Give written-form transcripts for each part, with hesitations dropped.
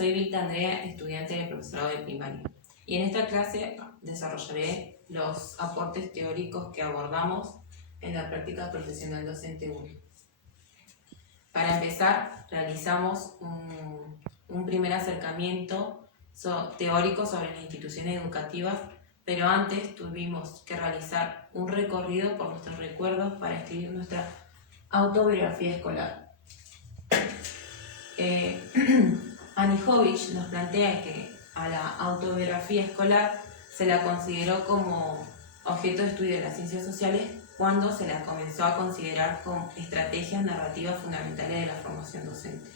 soy Vilta Andrea, estudiante del profesorado de primaria, y en esta clase desarrollaré los aportes teóricos que abordamos en la práctica profesional docente 1. Para empezar, realizamos un primer acercamiento teórico sobre las instituciones educativas, pero antes tuvimos que realizar un recorrido por nuestros recuerdos para escribir nuestra autobiografía escolar. Anijovic nos plantea que a la autobiografía escolar se la consideró como objeto de estudio de las ciencias sociales cuando se la comenzó a considerar como estrategias narrativas fundamentales de la formación docente.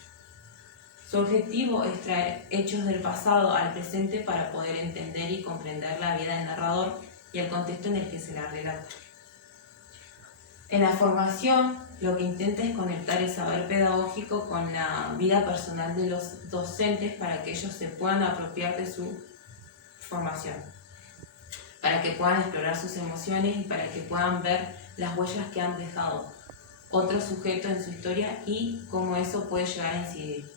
Su objetivo es traer hechos del pasado al presente para poder entender y comprender la vida del narrador y el contexto en el que se la relata. En la formación, lo que intenta es conectar el saber pedagógico con la vida personal de los docentes para que ellos se puedan apropiar de su formación, para que puedan explorar sus emociones y para que puedan ver las huellas que han dejado otros sujetos en su historia y cómo eso puede llegar a incidir.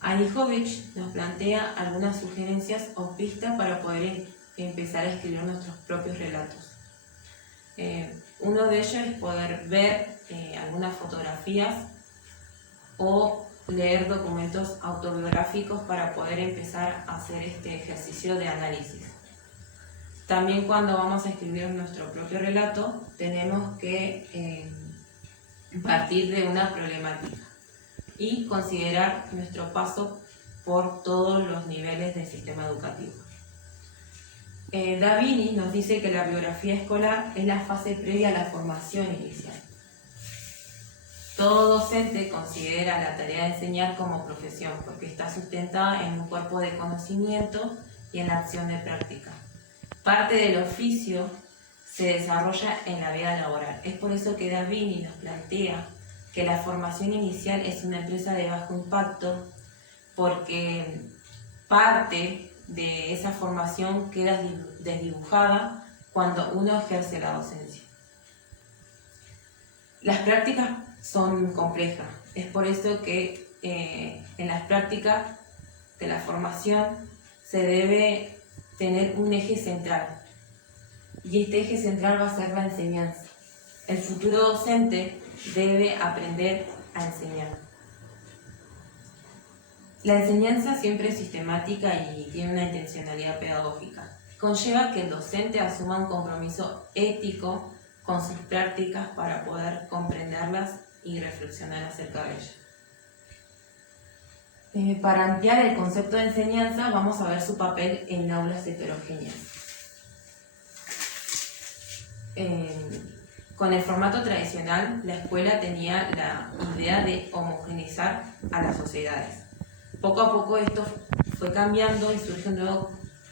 Anijovic nos plantea algunas sugerencias o pistas para poder empezar a escribir nuestros propios relatos. Uno de ellos es poder ver algunas fotografías o leer documentos autobiográficos para poder empezar a hacer este ejercicio de análisis. También cuando vamos a escribir nuestro propio relato tenemos que partir de una problemática y considerar nuestro paso por todos los niveles del sistema educativo. Davini nos dice que la biografía escolar es la fase previa a la formación inicial. Todo docente considera la tarea de enseñar como profesión porque está sustentada en un cuerpo de conocimiento y en la acción de práctica. Parte del oficio se desarrolla en la vida laboral. Es por eso que Davini nos plantea que la formación inicial es una empresa de bajo impacto porque parte de esa formación queda desdibujada cuando uno ejerce la docencia. Las prácticas son complejas, es por eso que en las prácticas de la formación se debe tener un eje central y este eje central va a ser la enseñanza. El futuro docente debe aprender a enseñar. La enseñanza siempre es sistemática y tiene una intencionalidad pedagógica. Conlleva que el docente asuma un compromiso ético con sus prácticas para poder comprenderlas y reflexionar acerca de ellas. Para ampliar el concepto de enseñanza, vamos a ver su papel en aulas heterogéneas. Con el formato tradicional, la escuela tenía la idea de homogeneizar a las sociedades. Poco a poco esto fue cambiando y surge un nuevo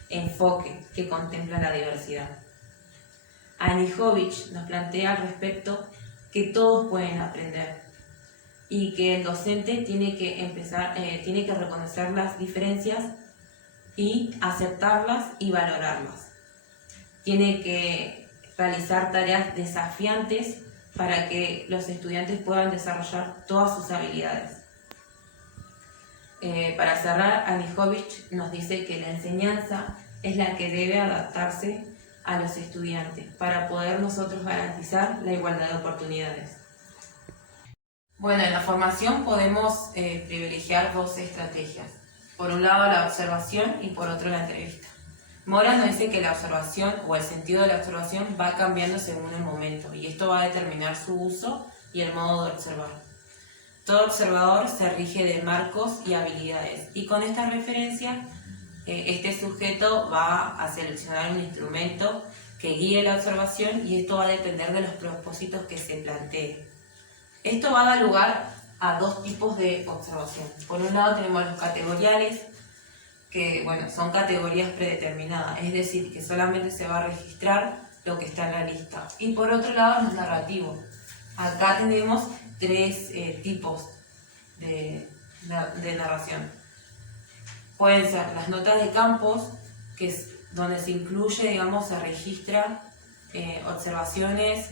enfoque que contempla la diversidad. Anijovic nos plantea al respecto que todos pueden aprender y que el docente tiene que reconocer las diferencias y aceptarlas y valorarlas. Tiene que realizar tareas desafiantes para que los estudiantes puedan desarrollar todas sus habilidades. Para cerrar, Anijovic nos dice que la enseñanza es la que debe adaptarse a los estudiantes para poder nosotros garantizar la igualdad de oportunidades. Bueno, en la formación podemos privilegiar dos estrategias. Por un lado la observación y por otro la entrevista. Mora nos dice que la observación o el sentido de la observación va cambiando según el momento y esto va a determinar su uso y el modo de observar. Todo observador se rige de marcos y habilidades y con esta referencia este sujeto va a seleccionar un instrumento que guíe la observación y esto va a depender de los propósitos que se plantee. Esto va a dar lugar a dos tipos de observación. Por un lado tenemos los categoriales, que son categorías predeterminadas, es decir, que solamente se va a registrar lo que está en la lista. Y por otro lado los narrativos. Acá tenemos tres tipos de narración. Pueden ser las notas de campos, que es donde se incluye, se registra observaciones,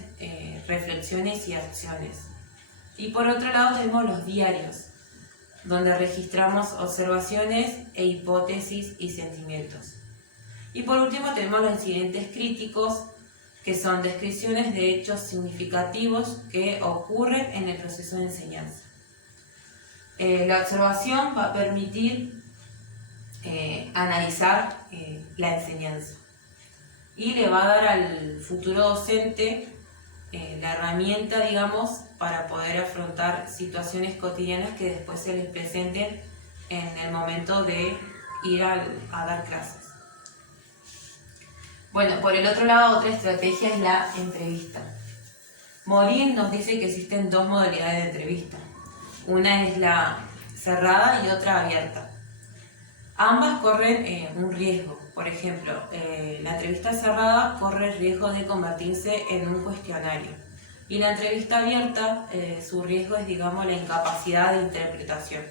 reflexiones y acciones. Y por otro lado tenemos los diarios, donde registramos observaciones e hipótesis y sentimientos. Y por último tenemos los incidentes críticos, que son descripciones de hechos significativos que ocurren en el proceso de enseñanza. La observación va a permitir analizar la enseñanza y le va a dar al futuro docente la herramienta, digamos, para poder afrontar situaciones cotidianas que después se les presenten en el momento de ir a dar clases. Bueno, por el otro lado, otra estrategia es la entrevista. Morin nos dice que existen dos modalidades de entrevista. Una es la cerrada y otra abierta. Ambas corren un riesgo. Por ejemplo, la entrevista cerrada corre el riesgo de convertirse en un cuestionario. Y la entrevista abierta, su riesgo es, digamos, la incapacidad de interpretación.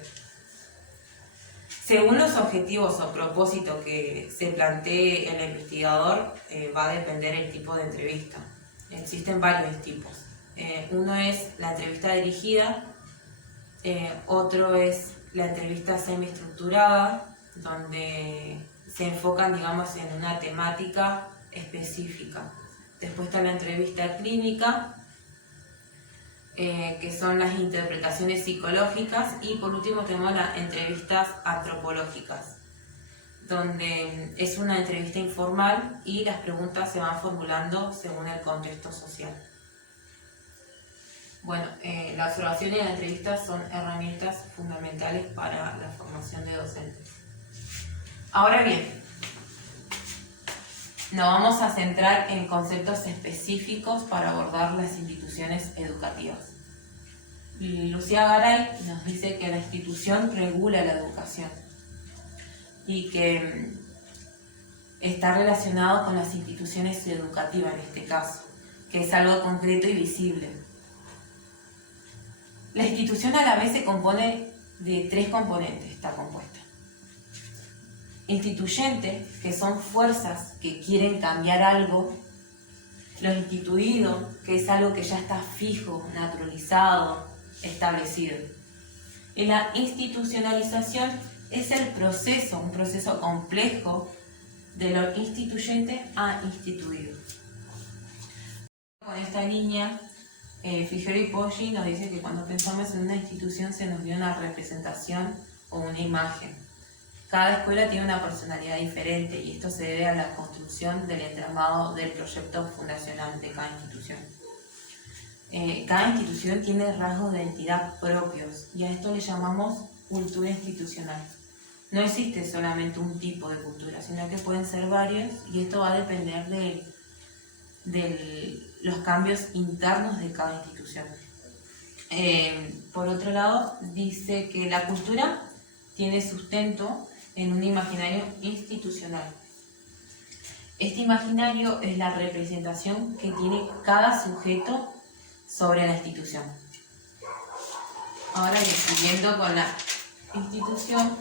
Según los objetivos o propósitos que se plantee el investigador, va a depender el tipo de entrevista. Existen varios tipos. Uno es la entrevista dirigida, otro es la entrevista semiestructurada, donde se enfocan, digamos, en una temática específica. Después está la entrevista clínica, que son las interpretaciones psicológicas, y por último tenemos las entrevistas antropológicas, donde es una entrevista informal y las preguntas se van formulando según el contexto social. Bueno, la observación y la entrevista son herramientas fundamentales para la formación de docentes. Ahora bien, nos vamos a centrar en conceptos específicos para abordar las instituciones educativas. Lucía Garay nos dice que la institución regula la educación y que está relacionado con las instituciones educativas en este caso, que es algo concreto y visible. La institución a la vez se compone de tres componentes, está compuesta. Instituyentes, que son fuerzas que quieren cambiar algo. Los instituidos, que es algo que ya está fijo, naturalizado, establecido. Y la institucionalización es el proceso, un proceso complejo de lo instituyente a instituido. Con esta línea, Figueroa y Poggi nos dice que cuando pensamos en una institución se nos dio una representación o una imagen. Cada escuela tiene una personalidad diferente y esto se debe a la construcción del entramado del proyecto fundacional de cada institución. Cada institución tiene rasgos de identidad propios y a esto le llamamos cultura institucional. No existe solamente un tipo de cultura, sino que pueden ser varios y esto va a depender de los cambios internos de cada institución. Por otro lado, dice que la cultura tiene sustento en un imaginario institucional. Este imaginario es la representación que tiene cada sujeto sobre la institución. Ahora, siguiendo con la institución,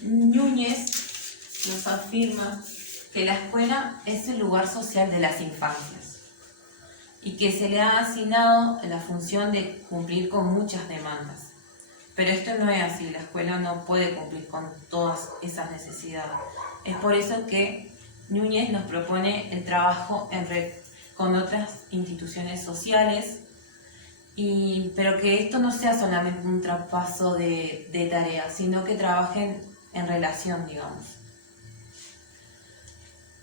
Núñez nos afirma que la escuela es el lugar social de las infancias y que se le ha asignado la función de cumplir con muchas demandas. Pero esto no es así, la escuela no puede cumplir con todas esas necesidades. Es por eso que Núñez nos propone el trabajo en red con otras instituciones sociales, pero que esto no sea solamente un traspaso de tareas, sino que trabajen en relación, digamos.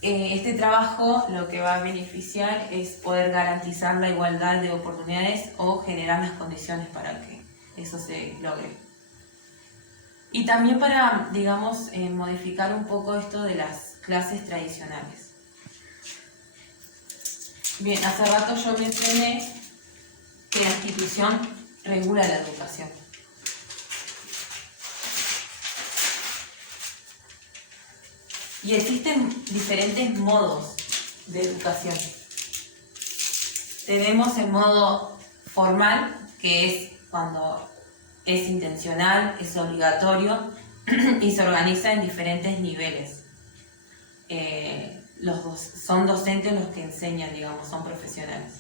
Este trabajo lo que va a beneficiar es poder garantizar la igualdad de oportunidades o generar las condiciones para que eso se logre. Y también para, digamos, modificar un poco esto de las clases tradicionales. Bien, hace rato yo mencioné que la institución regula la educación. Y existen diferentes modos de educación. Tenemos el modo formal, que es cuando es intencional, es obligatorio y se organiza en diferentes niveles. son docentes los que enseñan, digamos, son profesionales.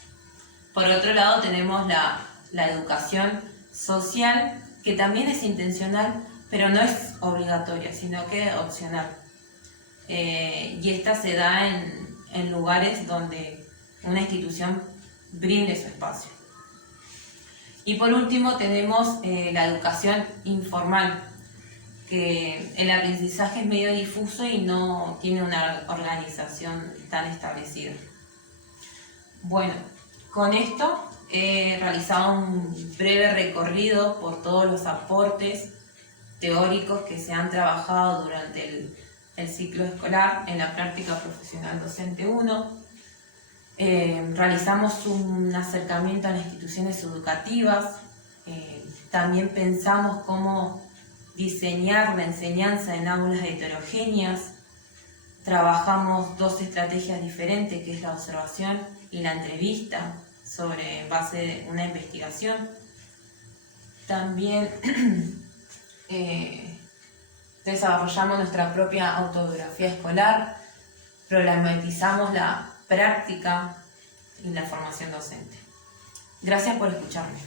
Por otro lado tenemos la educación social, que también es intencional, pero no es obligatoria, sino que opcional. Y esta se da en lugares donde una institución brinde su espacio. Y por último tenemos la educación informal, que el aprendizaje es medio difuso y no tiene una organización tan establecida. Bueno, con esto he realizado un breve recorrido por todos los aportes teóricos que se han trabajado durante el ciclo escolar en la práctica profesional docente 1. Realizamos un acercamiento a las instituciones educativas, también pensamos cómo diseñar la enseñanza en aulas heterogéneas, trabajamos dos estrategias diferentes, que es la observación y la entrevista, sobre base de una investigación. También desarrollamos nuestra propia autobiografía escolar, problematizamos la práctica y la formación docente. Gracias por escucharme.